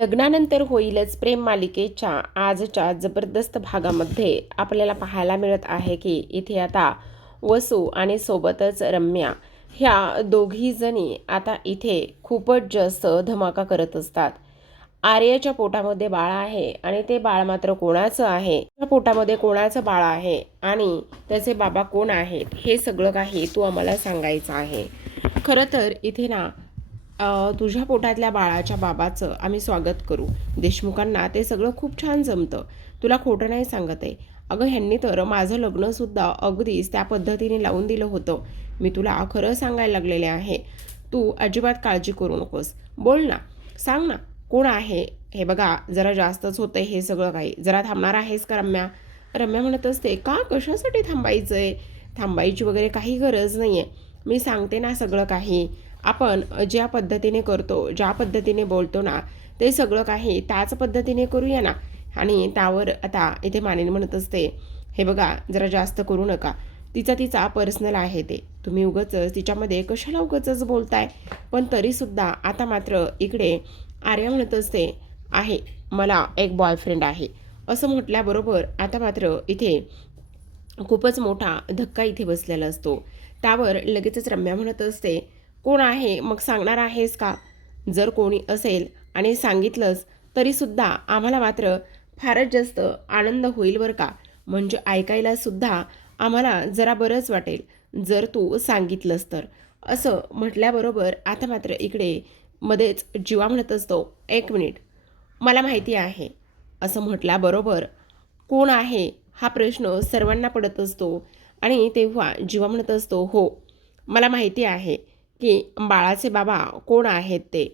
लग्नानंतर होईलच प्रेम मालिकेच्या आजच्या जबरदस्त भागामध्ये आपल्याला पाहायला मिळत आहे की इथे आता वसू आणि सोबतच रम्या ह्या दोघी जणी आता इथे खूपच जास्त धमाका करत असतात. आर्याच्या पोटामध्ये बाळ आहे आणि ते बाळ मात्र कोणाचं आहे, त्या पोटामध्ये कोणाचं बाळ आहे आणि त्याचे बाबा कोण आहेत हे सगळं काही तू आम्हाला सांगायचं आहे. खरं तर इथे ना तुझ्या पोटातल्या बाळाच्या बाबाचं आम्ही स्वागत करू. देशमुखांना ते सगळं खूप छान जमतं. तुला खोटं नाही सांगत आहे. अगं ह्यांनी तर माझं लग्नसुद्धा अगदीच त्या पद्धतीने लावून दिलं होतं. मी तुला खरं सांगायला लागलेले आहे. तू अजिबात काळजी करू नकोस. बोल ना, सांग ना, कोण आहे? हे बघा जरा जास्तच होतंय हे सगळं काही. जरा थांबणार आहेस का रम्या? रम्या म्हणत असते, का कशासाठी थांबायचं आहे? थांबायची वगैरे काही गरज नाही आहे. मी सांगते ना सगळं काही. आपण ज्या पद्धतीने करतो, ज्या पद्धतीने बोलतो ना, ते सगळं काही त्याच पद्धतीने करूया ना. आणि त्यावर आता इथे मानिनी म्हणत असते, हे बघा जरा जास्त करू नका. तिचा पर्सनल आहे ते. तुम्ही उगाचच तिच्यामध्ये कशाला उगाचच बोलताय. पण तरीसुद्धा आता मात्र इकडे आर्या म्हणत असते, आहे मला एक बॉयफ्रेंड आहे. असं म्हटल्याबरोबर आता मात्र इथे खूपच मोठा धक्का इथे बसलेला असतो. त्यावर लगेचच रम्या म्हणत असते, कोण आहे मग सांगणार आहेस का? जर कोणी असेल आणि सांगितलंस तरीसुद्धा आम्हाला मात्र फारच जास्त आनंद होईल बरं का. म्हणजे ऐकायला सुद्धा आम्हाला जरा बरंच वाटेल जर तू सांगितलंस तर. असं म्हटल्याबरोबर आता मात्र इकडे मध्येच जीवा म्हणत असतो, एक मिनिट, मला माहिती आहे. असं म्हटल्याबरोबर कोण आहे हा प्रश्न सर्वांना पडत असतो. आणि तेव्हा जीवा म्हणत असतो, हो मला माहिती आहे की बाळाचे बाबा कोण आहेत ते.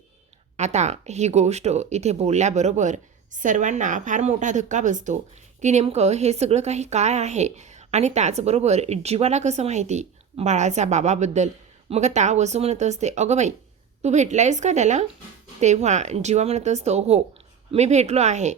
आता ही गोष्ट इथे बोलल्याबरोबर सर्वांना फार मोठा धक्का बसतो की नेमकं हे सगळं काही काय आहे. आणि त्याचबरोबर जीवाला कसं माहिती बाळाच्या बाबाबद्दल. मग आता वसू म्हणत असते, अगं बाई तू भेटलायस का त्याला? तेव्हा जीवा म्हणत असतो, हो मी भेटलो आहे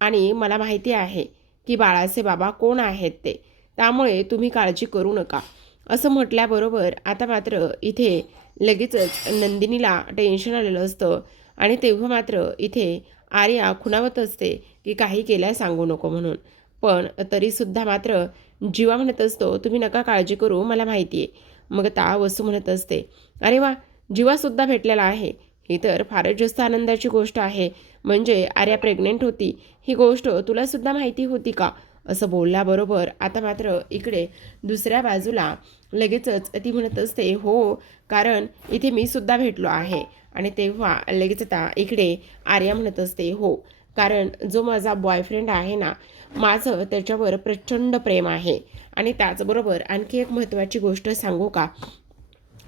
आणि मला माहिती आहे की बाळाचे बाबा कोण आहेत ते. त्यामुळे तुम्ही काळजी करू नका. असं म्हटल्याबरोबर आता मात्र इथे लगेचच नंदिनीला टेन्शन आलेलं असतं. आणि तेव्हा मात्र इथे आर्या खुणावत असते की काही केल्या सांगू नको म्हणून. पण तरीसुद्धा मात्र जीवा म्हणत असतो, तुम्ही नका काळजी करू, मला माहिती आहे. मग ता वसू म्हणत असते, अरे वा, जीवासुद्धा भेटलेला आहे. ही तर फारच जास्त आनंदाची गोष्ट आहे. म्हणजे आर्या प्रेग्नेंट होती ही गोष्ट तुलासुद्धा माहिती होती का? असं बोलल्याबरोबर आता मात्र इकडे दुसऱ्या बाजूला लगेचच ती म्हणत असते, हो कारण इथे मी सुद्धा भेटलो आहे. आणि तेव्हा लगेच आता इकडे आर्या म्हणत असते, हो कारण जो माझा बॉयफ्रेंड आहे ना, माझं त्याच्यावर प्रचंड प्रेम आहे. आणि त्याचबरोबर आणखी एक महत्त्वाची गोष्ट सांगू का,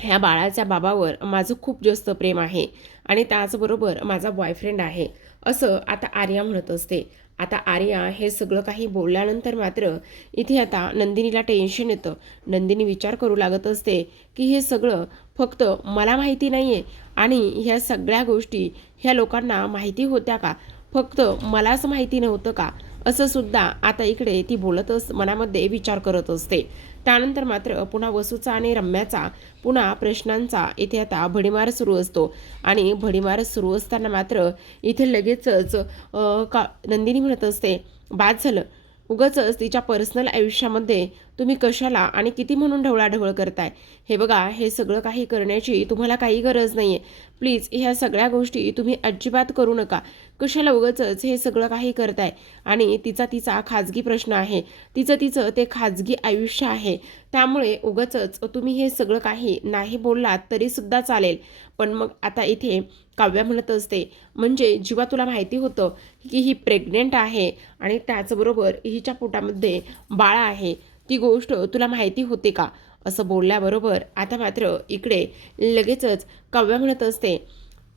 ह्या बाळाच्या बाबावर माझं खूप जास्त प्रेम आहे आणि त्याचबरोबर माझा बॉयफ्रेंड आहे. असं आता आर्या म्हणत असते. आता आर्या हे सगळं काही बोलल्यानंतर मात्र इथे आता नंदिनीला टेन्शन येतं. नंदिनी विचार करू लागत असते की हे सगळं फक्त मला माहिती नाही आहे आणि ह्या सगळ्या गोष्टी ह्या लोकांना माहिती होत्या का? फक्त मलाच माहिती नव्हतं का? असं सुद्धा आता इकडे ती बोलतच मनामध्ये विचार करत असते. त्यानंतर मात्र पुन्हा वसूचा आणि रम्याचा पुन्हा प्रश्नांचा इथे आता भडीमार सुरू असतो. आणि भडीमार सुरू असताना मात्र इथे लगेचच नंदिनी म्हणत असते, बाद झालं, उगाचच तिच्या पर्सनल आयुष्यामध्ये तुम्ही कशाला आणि किती म्हणून ढवळाढवळ करताय. हे बघा हे सगळं काही करण्याची तुम्हाला काही गरज नाही आहे. प्लीज ह्या सगळ्या गोष्टी तुम्ही अजिबात करू नका. कशाला उगाचच हे सगळं काही करताय. आणि तिचा खाजगी प्रश्न आहे, तिचं ते खाजगी आयुष्य आहे. त्यामुळे उगाचच तुम्ही हे सगळं काही नाही बोललात तरीसुद्धा चालेल. पण मग आता इथे काव्या म्हणत असते, म्हणजे जेव्हा तुला माहिती होतं की ही प्रेग्नेंट आहे आणि त्याचबरोबर हिच्या पोटामध्ये बाळ आहे, ती गोष्ट तुला माहिती होती का? असं बोलल्याबरोबर आता मात्र इकडे लगेचच काव्या म्हणत असते,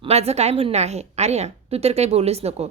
माझं काय म्हणणं आहे आर्या, तू तर काही बोलूच नको.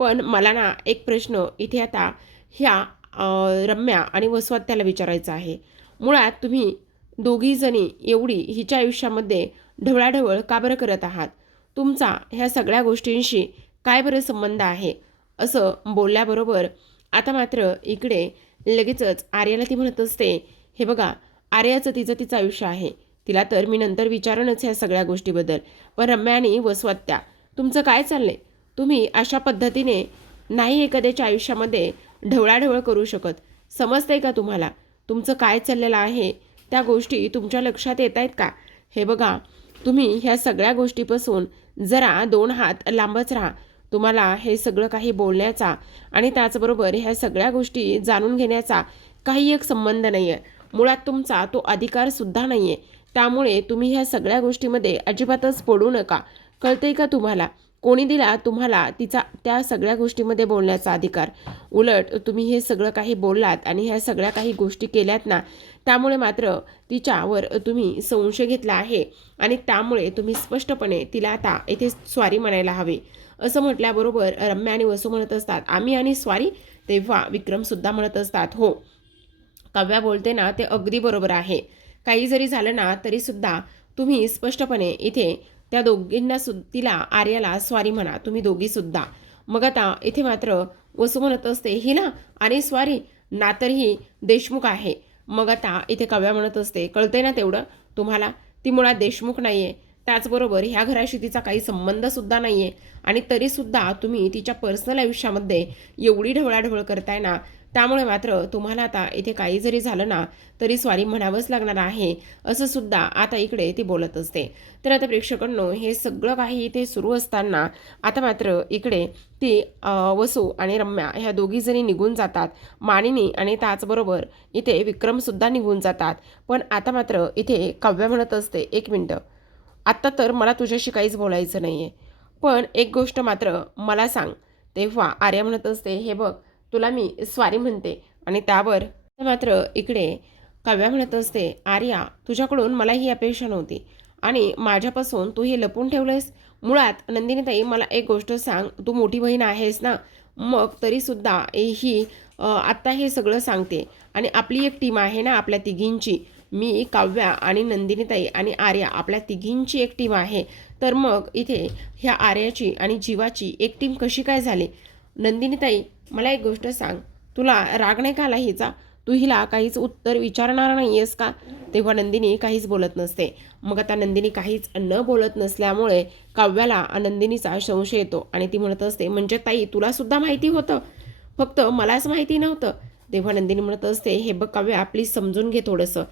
पण मला ना एक प्रश्न इथे आता ह्या रम्या आणि वसवात्याला विचारायचा आहे. मुळात तुम्ही दोघीजणी एवढी हिच्या आयुष्यामध्ये ढवळाढवळ का बरं करत आहात? तुमचा ह्या सगळ्या गोष्टींशी काय बरं संबंध आहे? असं बोलल्याबरोबर आता मात्र इकडे लगेचच आर्याला ती म्हणत असते, हे बघा आर्याचं तिचं आयुष्य आहे. तिला तर मी नंतर विचारणच ह्या सगळ्या गोष्टीबद्दल. पण रम्या आणि वसवात्या, तुमचं काय चाललंय? तुम्ही अशा पद्धतीने नाही एखाद्याच्या आयुष्यामध्ये ढवळाढवळ करू शकत. समजतंय का तुम्हाला? तुमचं काय चाललेलं आहे त्या गोष्टी तुमच्या लक्षात येत आहेत का? हे बघा, तुम्ही ह्या सगळ्या गोष्टीपासून जरा 2 हात लांबच राहा. तुम्हाला हे सगळं काही बोलण्याचा आणि त्याचबरोबर ह्या सगळ्या गोष्टी जाणून घेण्याचा काही एक संबंध नाही आहे. मुळात तुमचा तो अधिकारसुद्धा नाही आहे. त्यामुळे तुम्ही ह्या सगळ्या गोष्टीमध्ये अजिबातच पडू नका. कळतंय का तुम्हाला? कोणी दिला तुम्हाला त्या सगळ्या गोष्टीमध्ये बोलण्याचा अधिकार? उलट तुम्ही हे सगळं काही बोललात आणि ह्या सगळ्या काही गोष्टी केल्यात ना, त्यामुळे मात्र तिच्यावर तुम्ही संशय घेतला आहे आणि त्यामुळे तुम्ही स्पष्टपणे तिला आता इथे स्वारी म्हणायला हवी. असं म्हटल्याबरोबर रम्या आणि वसू म्हणत असतात, आम्ही आणि स्वारी? तेव्हा विक्रमसुद्धा म्हणत असतात, हो, काव्या बोलते ना ते अगदी बरोबर आहे. काही जरी झालं ना तरीसुद्धा तुम्ही स्पष्टपणे इथे त्या दोघींना तिला आर्याला स्वारी म्हणा, तुम्ही दोघीसुद्धा. मग आता इथे मात्र वसू म्हणत असते, हिला आणि स्वारी ना तर ही देशमुख आहे. मग आता इथे काव्या म्हणत असते, कळतंय ना तेवढं तुम्हाला? ती मुळात देशमुख नाही आहे. त्याचबरोबर ह्या घराशी तिचा काही संबंधसुद्धा नाही आहे आणि तरीसुद्धा तुम्ही तिच्या पर्सनल आयुष्यामध्ये एवढी ढवळाढवळ करताय ना, त्यामुळे मात्र तुम्हाला आता इथे काही जरी झालं ना तरी स्वारी म्हणावंच लागणार आहे, असं सुद्धा आता इकडे ती बोलत असते. तर आता प्रेक्षकांनो, हे सगळं काही इथे सुरू असताना आता मात्र इकडे ती वसू आणि रम्या ह्या दोघीजणी निघून जातात. मानिनी आणि त्याचबरोबर इथे विक्रमसुद्धा निघून जातात. पण आता मात्र इथे काव्या म्हणत असते, एक मिनटं, आत्ता तर मला तुझ्याशी काहीच बोलायचं नाही आहे, पण एक गोष्ट मात्र मला सांग. तेव्हा आर्या म्हणत असते, हे बघ, तुला मी स्वारी म्हणते आणि त्यावर मात्र इकडे काव्या म्हणत असते, आर्या, तुझ्याकडून मला ही अपेक्षा नव्हती आणि माझ्यापासून तू हे लपून ठेवलंयस. मुळात नंदिनीताई, मला एक गोष्ट सांग, तू मोठी बहीण आहेस ना, मग तरीसुद्धा ही आत्ता हे सगळं सांगते आणि आपली एक टीम आहे ना आपल्या तिघींची, मी, काव्या आणि नंदिनीताई आणि आर्या, आपल्या तिघींची एक टीम आहे. तर मग इथे ह्या आर्याची आणि जीवाची एक टीम कशी काय झाली? नंदिनीताई, मला एक गोष्ट सांग, तुला राग नाही का आला हिचा? तू हिला काहीच उत्तर विचारणार नाही आहेस का? तेव्हा नंदिनी काहीच बोलत नसते. मग आता नंदिनी काहीच न बोलत नसल्यामुळे काव्याला नंदिनीचा संशय येतो आणि ती म्हणत असते, म्हणजे ताई, तुला सुद्धा माहिती होतं, फक्त मलाच माहिती नव्हतं? तेव्हा नंदिनी म्हणत असते, हे बघ काव्या, प्लीज समजून घे थोडंसं.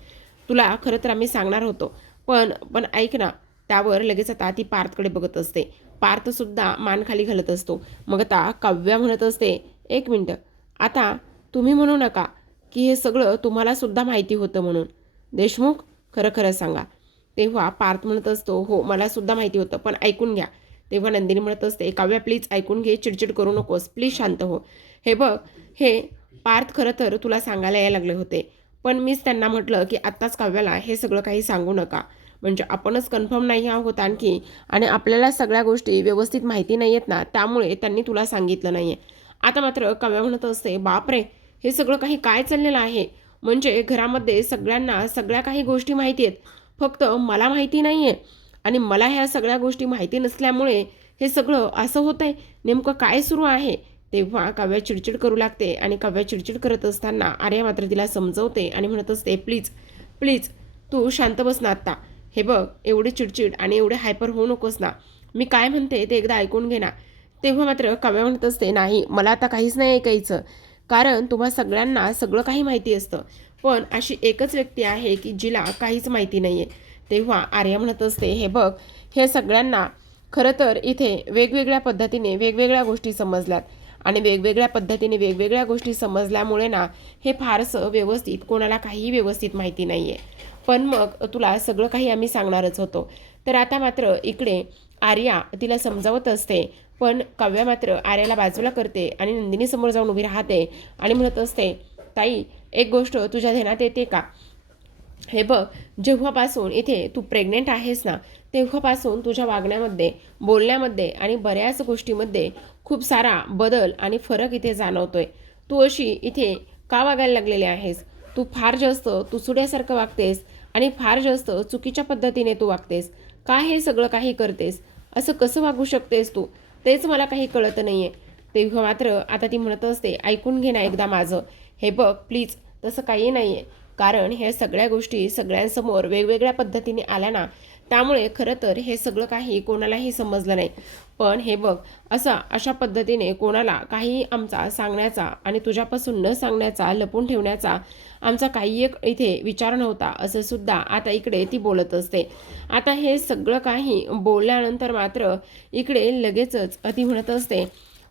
तुला खरं तर आम्ही सांगणार होतो, पण पण ऐक ना. त्यावर लगेच आता ती पार्थकडे बघत असते. पार्थसुद्धा मान खाली घालत असतो. मग आता काव्या म्हणत असते, एक मिनटं, आता तुम्ही म्हणू नका की हे सगळं तुम्हाला सुद्धा माहिती होतं म्हणून. देशमुख, खरं खरं सांगा. तेव्हा पार्थ म्हणत असतो, हो, मला सुद्धा माहिती होतं, पण ऐकून घ्या. तेव्हा नंदिनी म्हणत असते, काव्या, प्लीज ऐकून घे, चिडचिड करू नकोस, प्लीज शांत हो. हे बघ, हे पार्थ खरं तर तुला सांगायला यायला लागले होते, पण मीच त्यांना म्हटलं की आत्ताच काव्याला हे सगळं काही सांगू नका, म्हणजे आपणच कन्फर्म नाही आहोत आणखी आणि आपल्याला सगळ्या गोष्टी व्यवस्थित माहिती नाही आहेत ना, त्यामुळे त्यांनी तुला सांगितलं नाही आहे. आता मात्र काव्या म्हणत असते, बापरे, हे सगळं काही काय चाललेलं आहे? म्हणजे घरामध्ये सगळ्यांना सगळ्या काही गोष्टी माहिती आहेत, फक्त मला माहिती नाही आहे आणि मला ह्या सगळ्या गोष्टी माहिती नसल्यामुळे हे सगळं असं होतं आहे. नेमकं काय सुरू आहे? तेव्हा काव्या चिडचिड करू लागते आणि काव्या चिडचिड करत असताना आर्या मात्र तिला समजवते आणि म्हणत असते, प्लीज प्लीज तू शांत बस ना आत्ता. हे बघ, एवढी चिडचिड आणि एवढे हायपर होऊ नकोस ना. मी काय म्हणते ते एकदा ऐकून घे ना. तेव्हा मात्र काव्या म्हणत असते, नाही, मला आता काहीच नाही ऐकायचं, कारण तुम्हा सगळ्यांना सगळं काही माहिती असतं, पण अशी एकच व्यक्ती आहे की जिला काहीच माहिती नाही आहे. तेव्हा आर्या म्हणत असते, हे बघ, हे सगळ्यांना खरं तर इथे वेगवेगळ्या पद्धतीने वेगवेगळ्या गोष्टी समजल्यात आणि वेगवेगळ्या पद्धतीने वेगवेगळ्या गोष्टी समजल्यामुळे ना हे फारसं व्यवस्थित कोणाला काहीही व्यवस्थित माहिती नाही आहे. पण मग तुला सगळं काही आम्ही सांगणारच होतो. तर आता मात्र इकडे आर्या तिला समजावत असते, पण काव्या मात्र आर्याला बाजूला करते आणि नंदिनीसमोर जाऊन उभी राहते आणि म्हणत असते, ताई, एक गोष्ट तुझ्या ध्यानात येते का? हे बघ, जेव्हापासून इथे तू प्रेग्नेंट आहेस ना, तेव्हापासून तुझ्या वागण्यामध्ये, बोलण्यामध्ये आणि बऱ्याच गोष्टीमध्ये खूप सारा बदल आणि फरक इथे जाणवतोय. तू अशी इथे का वागायला लागलेली आहेस? तू फार जास्त तुसुड्यासारखं वागतेस आणि फार जास्त चुकीच्या पद्धतीने तू वागतेस. का हे सगळं काही करतेस? असं कसं वागू शकतेस तू? तेच मला काही कळत नाही आहे. तेव्हा मात्र आता ती म्हणत असते, ऐकून घे ना एकदा माझं. हे बघ, प्लीज, तसं काही नाही आहे, कारण ह्या सगळ्या गोष्टी सगळ्यांसमोर वेगवेगळ्या पद्धतीने आल्या ना, त्यामुळे खरं तर हे सगळं काही कोणालाही समजलं नाही. पण हे बघ, अशा पद्धतीने कोणाला काही आमचा सांगण्याचा आणि तुझ्यापासून न सांगण्याचा, लपून ठेवण्याचा आमचा काही एक इथे विचार नव्हता, असं सुद्धा आता इकडे ती बोलत असते. आता हे सगळं काही बोलल्यानंतर मात्र इकडे लगेचच ती म्हणत असते,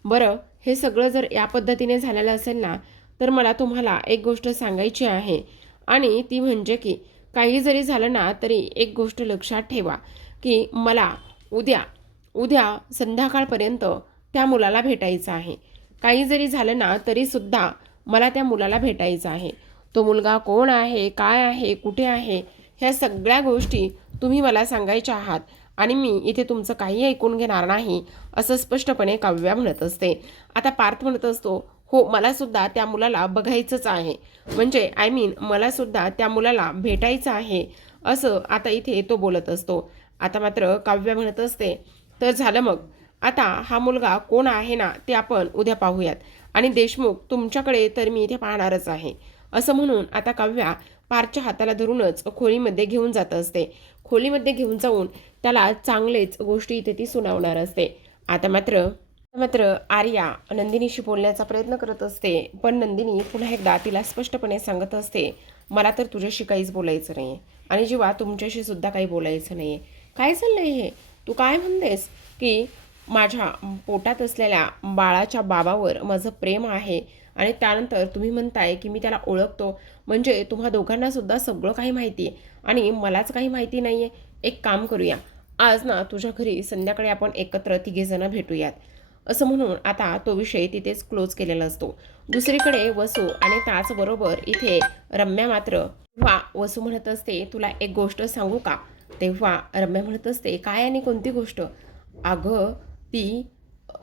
बरं हे सगळं जर या पद्धतीने झालेलं असेल ना, तर मला तुम्हाला एक गोष्ट सांगायची आहे. आणि ती म्हणजे की काही जरी झालं ना, तरी एक गोष्ट लक्षात ठेवा की मला उद्या उद्या संध्याकाळपर्यंत त्या मुलाला भेटायचं आहे. काही जरी झालं ना, तरीसुद्धा मला त्या मुलाला भेटायचं आहे. तो मुलगा कोण आहे, काय आहे, कुठे आहे, ह्या सगळ्या गोष्टी तुम्ही मला सांगायच्या आहात आणि मी इथे तुमचं काही ऐकून घेणार नाही, असं स्पष्टपणे काव्या म्हणत असते. आता पार्थ म्हणत असतो, हो मला सुद्धा त्या मुलाला बघायचंच आहे, म्हणजे मला सुद्धा त्या मुलाला भेटायचं आहे, असं आता इथे तो बोलत असतो. आता मात्र काव्या म्हणत असते, तर झालं मग, आता हा मुलगा कोण आहे ना ते आपण उद्या पाहूयात आणि देशमुख तुमच्याकडे तर मी इथे पाहणारच आहे, असं म्हणून आता काव्या पार्थच्या हाताला धरूनच खोलीमध्ये घेऊन जात असते. खोलीमध्ये घेऊन जाऊन त्याला चांगलेच गोष्टी इथे ती सुनावणार असते. आता मात्र मात्र आर्या नंदिनीशी बोलण्याचा प्रयत्न करत असते, पण नंदिनी पुन्हा एकदा तिला स्पष्टपणे सांगत असते, मला तर तुझ्याशी काहीच बोलायचं नाही आहे आणि जेव्हा तुमच्याशी सुद्धा काही बोलायचं नाही आहे. काय चाललंय हे? तू काय म्हणतेस की माझ्या पोटात असलेल्या बाळाच्या बाबावर माझं प्रेम आहे आणि त्यानंतर तुम्ही म्हणताय की मी त्याला ओळखतो, म्हणजे तुम्हा दोघांना सुद्धा सगळं काही माहिती आहे आणि मलाच काही माहिती नाही आहे. एक काम करूया, आज ना तुझ्या घरी संध्याकाळी आपण एकत्र तिघेजणं भेटूयात, असं म्हणून आता तो विषय तिथेच क्लोज केलेला असतो. दुसरीकडे वसू आणि त्याचबरोबर इथे रम्या मात्र, वा वसू म्हणत असते, तुला एक गोष्ट सांगू का? तेव्हा रम्या म्हणत असते, काय आणि कोणती गोष्ट? अगं ती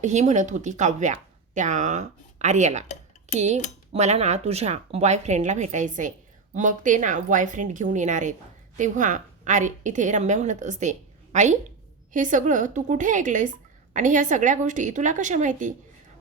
ही म्हणत होती काव्या त्या आर्याला की मला ना तुझ्या बॉयफ्रेंडला भेटायचं आहे, मग ते ना बॉयफ्रेंड घेऊन येणार आहेत. तेव्हा इथे रम्या म्हणत असते, आई हे सगळं तू कुठे ऐकलंयस आणि ह्या सगळ्या गोष्टी तुला कशा माहिती?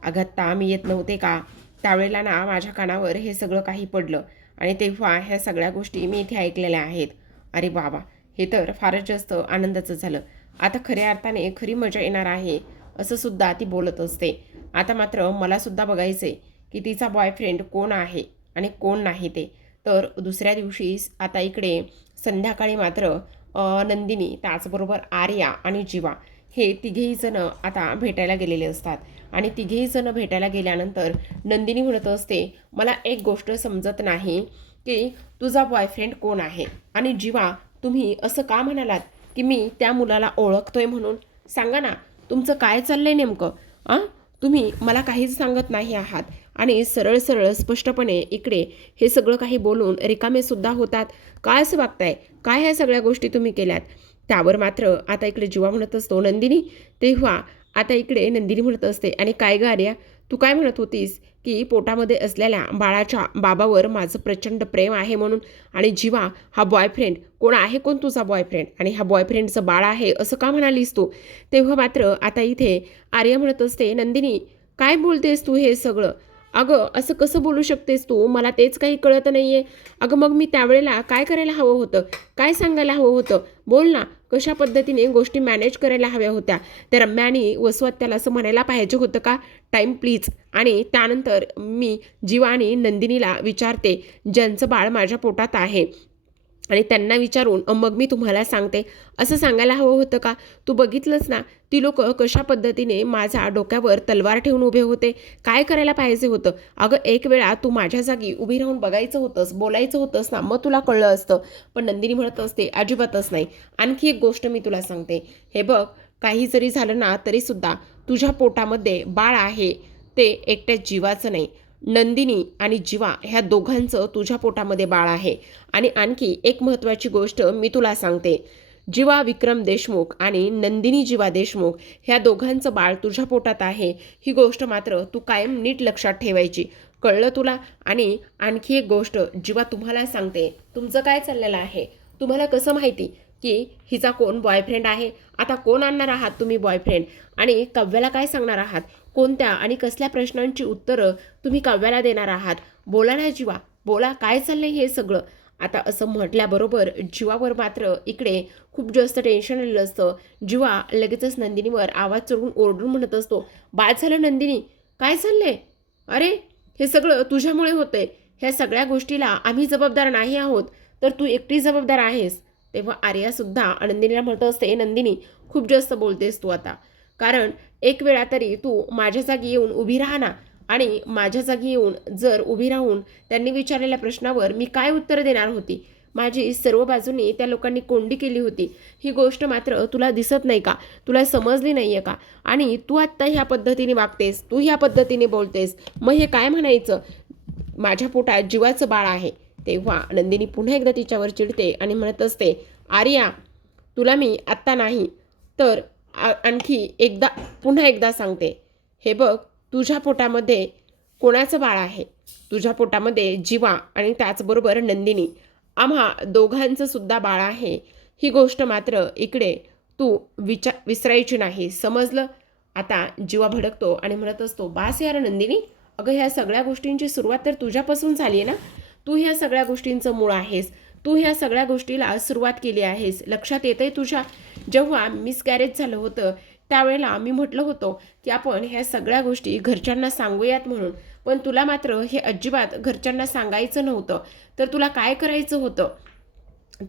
अगं आत्ता मी येत नव्हते का, त्यावेळेला ना माझ्या कानावर हे सगळं काही पडलं आणि तेव्हा ह्या सगळ्या गोष्टी मी इथे ऐकलेल्या आहेत. अरे बाबा, हे तर फारच जास्त आनंदाचं झालं. आता खऱ्या अर्थाने खरी मजा येणार आहे, असं सुद्धा ती बोलत असते. आता मात्र मला सुद्धा बघायचं आहे की तिचा बॉयफ्रेंड कोण आहे आणि कोण नाही ते. तर दुसऱ्या दिवशी आता इकडे संध्याकाळी मात्र नंदिनी त्याचबरोबर आर्या आणि जीवा हे तिघेही जण आता भेटायला गेलेले असतात आणि तिघेही जण भेटायला गेल्यानंतर नंदिनी म्हणत असते, मला एक गोष्ट समजत नाही की तुझा बॉयफ्रेंड कोण आहे आणि जीवा तुम्ही असं का म्हणालात की मी त्या मुलाला ओळखतोय म्हणून? सांगा ना, तुमचं काय चाललंय नेमकं? तुम्ही मला काहीच सांगत नाही आहात आणि सरळ सरळ स्पष्टपणे इकडे हे सगळं काही बोलून रिकामे सुद्धा होतात. काय असं वागताय? काय ह्या सगळ्या गोष्टी तुम्ही केल्यात? त्यावर मात्र आता इकडे जीवा म्हणत असतो, नंदिनी. तेव्हा आता इकडे नंदिनी म्हणत असते, आणि काय ग आर्या, तू काय म्हणत होतीस की पोटामध्ये असलेल्या बाळाच्या बाबावर माझं प्रचंड प्रेम आहे म्हणून, आणि जीवा हा बॉयफ्रेंड कोण आहे, कोण तुझा बॉयफ्रेंड, आणि हा बॉयफ्रेंडचं बाळ आहे असं का म्हणालीस तू? तेव्हा मात्र आता इथे आर्या म्हणत असते, नंदिनी काय बोलतेस तू हे सगळं? अगं असं कसं बोलू शकतेस तू? मला तेच काही कळत नाही आहे. अगं मग मी त्यावेळेला काय करायला हवं होतं? काय सांगायला हवं होतं? बोल ना, कशा पद्धतीने गोष्टी मॅनेज करायला हव्या होत्या? त्या रम्या आणि वसुआत्याला असं म्हणायला पाहिजे होतं का, टाईम प्लीज? आणि त्यानंतर मी जीवा आणि नंदिनीला विचारते, ज्यांचं बाळ माझ्या पोटात आहे, आणि त्यांना विचारून मग मी तुम्हाला सांगते, असं सांगायला हवं होतं का? तू बघितलंच ना, ती लोक कशा पद्धतीने माझ्या डोक्यावर तलवार ठेवून उभे होते. काय करायला पाहिजे होतं? अगं एक वेळा तू माझ्या जागी उभी राहून बघायचं होतंस, बोलायचं होतंस ना, मग तुला कळलं असतं. पण नंदिनी म्हणत असते, अजिबातच नाही. आणखी एक गोष्ट मी तुला सांगते, हे बघ, काही जरी झालं ना तरीसुद्धा तुझ्या पोटामध्ये बाळ आहे ते एकट्या जीवाचं नाही, नंदिनी आणि जीवा ह्या दोघांचं तुझ्या पोटामध्ये बाळ आहे. आणि आणखी एक महत्त्वाची गोष्ट मी तुला सांगते, जीवा विक्रम देशमुख आणि नंदिनी जीवा देशमुख ह्या दोघांचं बाळ तुझ्या पोटात आहे, ही गोष्ट मात्र तू कायम नीट लक्षात ठेवायची. कळलं तुला? आणि आणखी एक गोष्ट जीवा तुम्हाला सांगते, तुमचं काय चाललेलं आहे? तुम्हाला कसं माहिती की हिचा कोण बॉयफ्रेंड आहे? आता कोण आणणार आहात तुम्ही बॉयफ्रेंड? आणि काव्याला काय सांगणार आहात? कोणत्या आणि कसल्या प्रश्नांची उत्तरं तुम्ही काव्याला देणार आहात? बोला ना जीवा, बोला, काय चाललंय हे सगळं? आता असं म्हटल्याबरोबर जीवावर मात्र इकडे खूप जास्त टेन्शन आलेलं असतं. जीवा लगेचच नंदिनीवर आवाज चढवून ओरडून म्हणत असतो, बाद झालं नंदिनी, काय चाललंय? अरे हे सगळं तुझ्यामुळे होतंय. ह्या सगळ्या गोष्टीला आम्ही जबाबदार नाही आहोत, तर तू एकटी जबाबदार आहेस. तेव्हा आर्यासुद्धा नंदिनीला म्हणत असते, नंदिनी खूप जास्त बोलतेस तू आता. कारण एक वेळा तरी तू माझ्या जागी येऊन उभी राहा ना. आणि माझ्या जागी येऊन जर उभी राहून त्यांनी विचारलेल्या प्रश्नावर मी काय उत्तर देणार होती? माझी सर्व बाजूनी त्या लोकांनी कोंडी केली होती. ही गोष्ट मात्र तुला दिसत नाही का? तुला समजली नाही आहे का? आणि तू आत्ता ह्या पद्धतीने वागतेस, तू ह्या पद्धतीने बोलतेस, मग हे काय म्हणायचं? माझ्या पोटात जीवाचं बाळ आहे. तेव्हा नंदिनी पुन्हा एकदा तिच्यावर चिडते आणि म्हणत असते, आर्या तुला मी आत्ता नाही तर आणखी एकदा पुन्हा एकदा सांगते, हे बघ तुझ्या पोटामध्ये कोणाचं बाळ आहे? तुझ्या पोटामध्ये जीवा आणि त्याचबरोबर नंदिनी, आम्हा दोघांचं सुद्धा बाळ आहे. ही गोष्ट मात्र इकडे तू विसरायची नाही, समजलं? आता जीवा भडकतो आणि म्हणत असतो, बास यार नंदिनी, अगं ह्या सगळ्या गोष्टींची सुरुवात तर तुझ्यापासून झाली आहे ना. तू ह्या सगळ्या गोष्टींचं मूळ आहेस. तू ह्या सगळ्या गोष्टीला सुरुवात केली आहेस. लक्षात येतंय तुझ्या? जेव्हा मिसकॅरेज झालं होतं त्यावेळेला मी म्हटलं होतं की आपण ह्या सगळ्या गोष्टी घरच्यांना सांगूयात म्हणून, पण तुला मात्र हे अजिबात घरच्यांना सांगायचं नव्हतं. तर तुला काय करायचं होतं?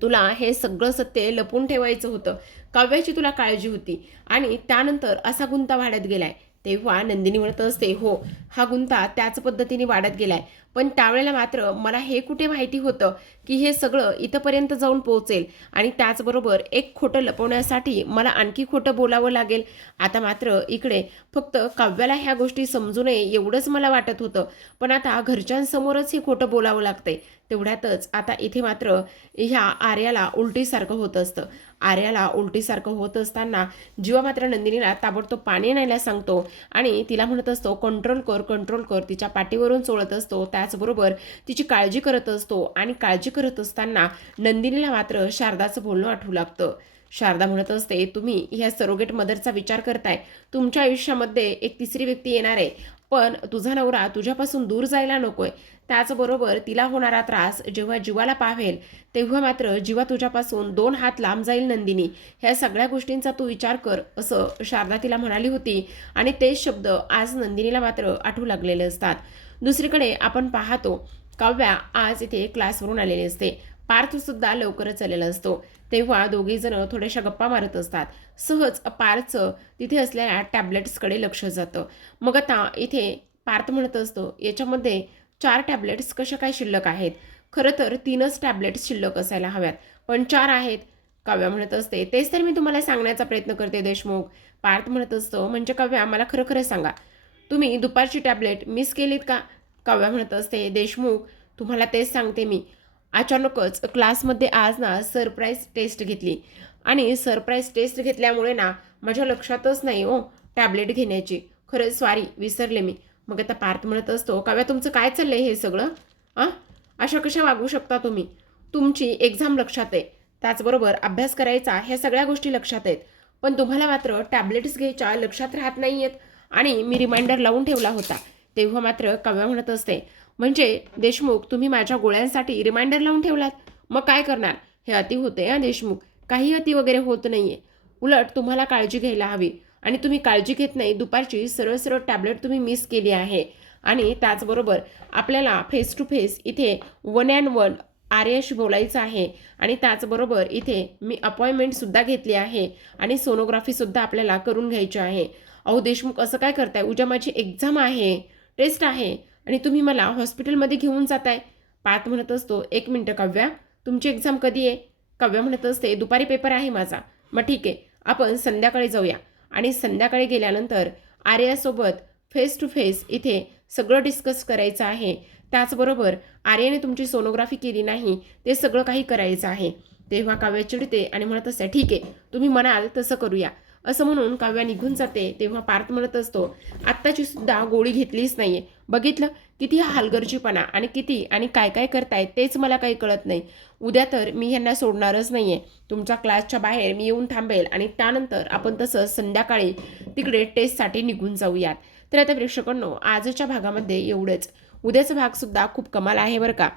तुला हे सगळं सत्य लपून ठेवायचं होतं. काव्याची तुला काळजी होती आणि त्यानंतर असा गुंता वाढत गेलाय. तेव्हा नंदिनी म्हणत असते, हो हा गुंता त्याच पद्धतीने वाढत गेलाय, पण त्यावेळेला मात्र मला हे कुठे माहिती होतं की हे सगळं इथंपर्यंत जाऊन पोहोचेल आणि त्याचबरोबर एक खोटं लपवण्यासाठी मला आणखी खोटं बोलावं लागेल. आता मात्र इकडे फक्त काव्याला ह्या गोष्टी समजू नये एवढंच मला वाटत होतं, पण आता घरच्यांसमोरच हे खोटं बोलावं लागतंय. तेवढ्यातच आता इथे मात्र ह्या आर्याला उलटीसारखं होत असतं. आर्याला उलटीसारखं होत असताना जीवा मात्र नंदिनीला ताबडतोब पाणी आणायला सांगतो आणि तिला म्हणत असतो, कंट्रोल कर, कंट्रोल कर. तिच्या पाठीवरून चोळत असतो, त्याचबरोबर तिची काळजी करत असतो आणि काळजी करत असताना नंदिनीला मात्र शारदाचं बोलणं आठवू लागतं. शारदा म्हणत असते, तुम्ही ह्या सरोगेट मदरचा विचार करताय. तुमच्या आयुष्यामध्ये एक तिसरी व्यक्ती येणार आहे, पण तुझा नवरा तुझ्यापासून दूर जायला नकोय. त्याचबरोबर तिला होणारा त्रास जेव्हा जीवाला पावेल तेव्हा मात्र जीवा तुझ्यापासून 2 हात लांब जाईल नंदिनी. ह्या सगळ्या गोष्टींचा तू विचार कर, असं शारदा तिला म्हणाली होती आणि तेच शब्द आज नंदिनीला मात्र आठवू लागलेले असतात. दुसरीकडे आपण पाहतो, काव्या आज इथे क्लासवरून आलेली असते. पार्थसुद्धा लवकरच आलेला असतो. तेव्हा दोघे जण थोड्याशा गप्पा मारत असतात. सहज पार्थचं तिथे असलेल्या टॅबलेट्सकडे लक्ष जातं. मग आता इथे पार्थ म्हणत असतो, याच्यामध्ये 4 टॅबलेट्स कशा काय शिल्लक आहेत? खरं तर 3च टॅबलेट्स शिल्लक असायला हव्यात, पण 4 आहेत. काव्या म्हणत असते, तेच तर मी तुम्हाला सांगण्याचा प्रयत्न करते देशमुख. पार्थ म्हणत असतो, म्हणजे काव्या मला खरं खरं सांगा, तुम्ही दुपारची टॅबलेट मिस केलीत का? काव्या म्हणत असते, देशमुख तुम्हाला तेच सांगते मी. अचानकच क्लासमध्ये आज ना सरप्राईज टेस्ट घेतली आणि सरप्राईज टेस्ट घेतल्यामुळे ना माझ्या लक्षातच नाही हो टॅबलेट घेण्याची. खरं सॉरी, विसरले मी. मग आता पार्थ म्हणत असतो, काव्या तुमचं काय चाललंय हे सगळं? अशा कशा वागू शकता तुम्ही? तुमची एक्झाम लक्षात आहे, त्याचबरोबर अभ्यास करायचा, ह्या सगळ्या गोष्टी लक्षात आहेत, पण तुम्हाला मात्र टॅबलेट्स घ्यायच्या लक्षात राहत नाही आहेत. आणि मी रिमाइंडर लावून ठेवला होता. तेव्हा मात्र काव्या म्हणत असते, म्हणजे देशमुख तुम्ही माझ्या गोळ्यांसाठी रिमाइंडर लावून ठेवलात? मग काय करणार? हे अति होते हां देशमुख. काही अति वगैरे होत नाही आहे. उलट तुम्हाला काळजी घ्यायला हवी आणि तुम्ही काळजी घेत नाही. दुपारची सरळ सरळ टॅबलेट तुम्ही मिस केली आहे आणि त्याचबरोबर आपल्याला फेस टू फेस इथे 1 and 1 आर्याशी बोलायचं आहे आणि त्याचबरोबर इथे मी अपॉइंटमेंटसुद्धा घेतली आहे आणि सोनोग्राफीसुद्धा आपल्याला करून घ्यायची आहे. अहो देशमुख असं काय करताय? उद्या माझी एक्झाम आहे, टेस्ट आहे आणि तुम्ही मला हॉस्पिटलमध्ये घेऊन जाताय. पार्थ म्हणत असतो, 1 मिनटं काव्या, तुमची एक्झाम कधी आहे? काव्या म्हणत असते, दुपारी पेपर आहे माझा. मग ठीक आहे, आपण संध्याकाळी जाऊया. आणि संध्याकाळी गेल्यानंतर आर्यासोबत फेस टू फेस इथे सगळं डिस्कस करायचं आहे. त्याचबरोबर आर्याने तुमची सोनोग्राफी केली नाही ते सगळं काही करायचं आहे. तेव्हा काव्या चिडते आणि म्हणत असते, ठीक आहे तुम्ही म्हणाल तसं करूया. असं म्हणून काव्या निघून जाते. तेव्हा पार्थ म्हणत असतो, आत्ताची सुद्धा गोळी घेतलीच नाहीये. बघितलं किती हा हलगर्जीपणा आणि किती आणि काय काय करतायत तेच मला काही कळत नाही. उद्या तर मी ह्यांना सोडणारच नाहीये. तुमच्या क्लासच्या बाहेर मी येऊन थांबेल आणि त्यानंतर आपण तसंच संध्याकाळी तिकडे टेस्टसाठी निघून जाऊयात. तर आता प्रेक्षकांनो, आजच्या भागामध्ये एवढंच. उद्याचा भागसुद्धा खूप कमाल आहे बरं का.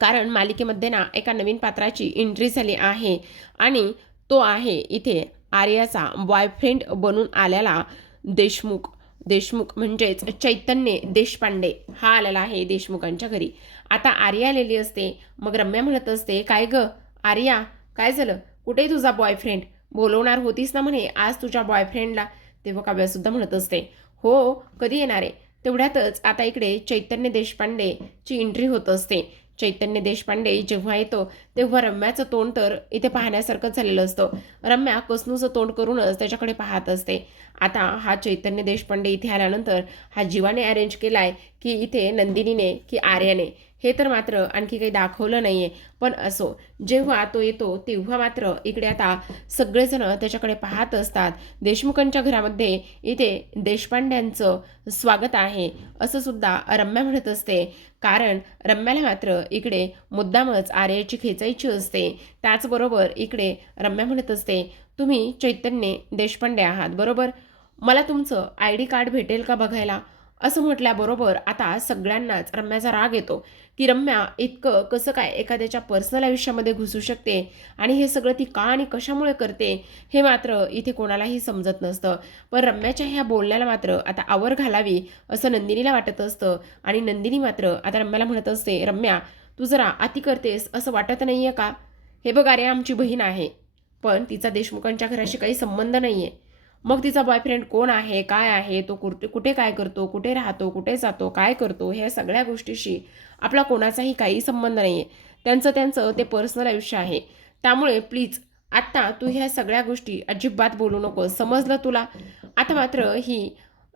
कारण मालिकेमध्ये ना एका नवीन पात्राची एंट्री झाली आहे आणि तो आहे इथे आर्याचा बॉयफ्रेंड बनून आलेला देशमुख. देशमुख म्हणजेच चैतन्य देशपांडे हा आलेला आहे देशमुखांच्या घरी. आता आर्या आलेली असते. मग रम्या म्हणत असते, काय ग आर्या, काय झालं, कुठे तुझा बॉयफ्रेंड, बोलवणार होतीस ना म्हणे आज तुझ्या बॉयफ्रेंडला. तेव्हा काव्यासुद्धा म्हणत असते, हो कधी येणार आहे. तेवढ्यातच आता इकडे चैतन्य देशपांडेची एंट्री होत असते. चैतन्य देशपांडे जेव्हा येतो तेव्हा रम्याचं तोंड तर इथे पाहण्यासारखं झालेलं असतं. रम्या कसनूचं तोंड करूनच त्याच्याकडे पाहत असते. आता हा चैतन्य देशपांडे इथे आल्यानंतर हा जीवाने अरेंज केलाय की इथे नंदिनीने की आर्याने, हे तर मात्र आणखी काही दाखवलं नाहीये. पण असो, जेव्हा तो येतो तेव्हा मात्र इकडे आता सगळेजण त्याच्याकडे पाहत असतात. देशमुखांच्या घरामध्ये इथे देशपांड्यांचं स्वागत आहे असं सुद्धा रम्या म्हणत असते. कारण रम्याला मात्र इकडे मुद्दामच आर्याची खेचायची असते. त्याचबरोबर इकडे रम्या म्हणत असते, तुम्ही चैतन्य देशपांडे आहात बरोबर, मला तुमचं ID कार्ड भेटेल का बघायला. असं म्हटल्याबरोबर आता सगळ्यांनाच रम्याचा राग येतो की रम्या इतकं कसं काय एखाद्याच्या पर्सनल आयुष्यामध्ये घुसू शकते आणि हे सगळं ती का आणि कशामुळे करते हे मात्र इथे कोणालाही समजत नसतं. पण रम्याच्या ह्या बोलण्याला मात्र आता आवर घालावी असं नंदिनीला वाटत असतं आणि नंदिनी मात्र आता रम्याला म्हणत असते, रम्या तू जरा अति करतेस असं वाटत नाहीये का. हे बघ अरे आमची बहीण आहे पण तिचा देशमुखांच्या घराशी काही संबंध नाहीये. मग तिचा बॉयफ्रेंड कोण आहे, काय आहे, तो कुठे काय करतो, कुठे राहतो, कुठे जातो, काय करतो, ह्या सगळ्या गोष्टीशी आपला कोणाचाही काही संबंध नाही आहे. त्यांचं त्यांचं ते पर्सनल आयुष्य आहे. त्यामुळे प्लीज आत्ता तू ह्या सगळ्या गोष्टी अजिबात बोलू नको, समजलं तुला. आता मात्र ही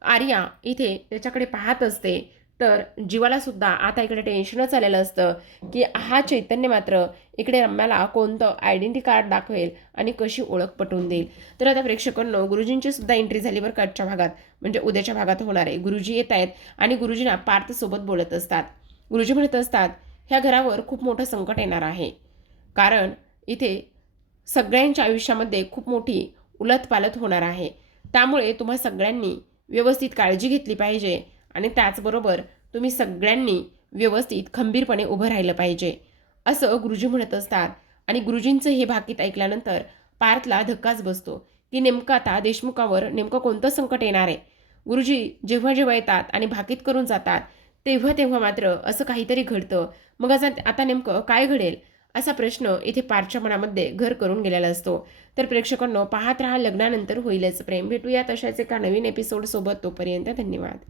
आर्या इथे त्याच्याकडे पाहत असते. तर जीवाला सुद्धा आता इकडे टेन्शनच आलेलं असतं की हा चैतन्य मात्र इकडे रम्याला कोणतं आयडेंटिटी कार्ड दाखवेल आणि कशी ओळख पटवून देईल. तर आता प्रेक्षकांनो गुरुजींची सुद्धा एंट्री झाली बरं आजच्या भागात, म्हणजे उद्याच्या भागात होणार आहे. गुरुजी येत आहेत आणि गुरुजींना पार्थसोबत बोलत असतात. गुरुजी म्हणत असतात, ह्या घरावर खूप मोठं संकट येणार आहे. कारण इथे सगळ्यांच्या आयुष्यामध्ये खूप मोठी उलथपालथ होणार आहे. त्यामुळे तुम्हा सगळ्यांनी व्यवस्थित काळजी घेतली पाहिजे आणि त्याचबरोबर तुम्ही सगळ्यांनी व्यवस्थित खंबीरपणे उभं राहिलं पाहिजे असं गुरुजी म्हणत असतात. आणि गुरुजींचं हे भाकीत ऐकल्यानंतर पार्थला धक्काच बसतो की नेमकं आता देशमुखावर नेमकं कोणतं संकट येणार आहे. गुरुजी जेव्हा जेव्हा येतात आणि भाकीत करून जातात तेव्हा तेव्हा मात्र असं काहीतरी घडतं. मग आता नेमकं काय घडेल असा प्रश्न इथे पार्थच्या मनामध्ये घर करून गेलेला असतो. तर प्रेक्षकांनो पाहत राहा लग्नानंतर होईलच प्रेम. भेटूया तशाच एका नवीन एपिसोडसोबत. तोपर्यंत धन्यवाद.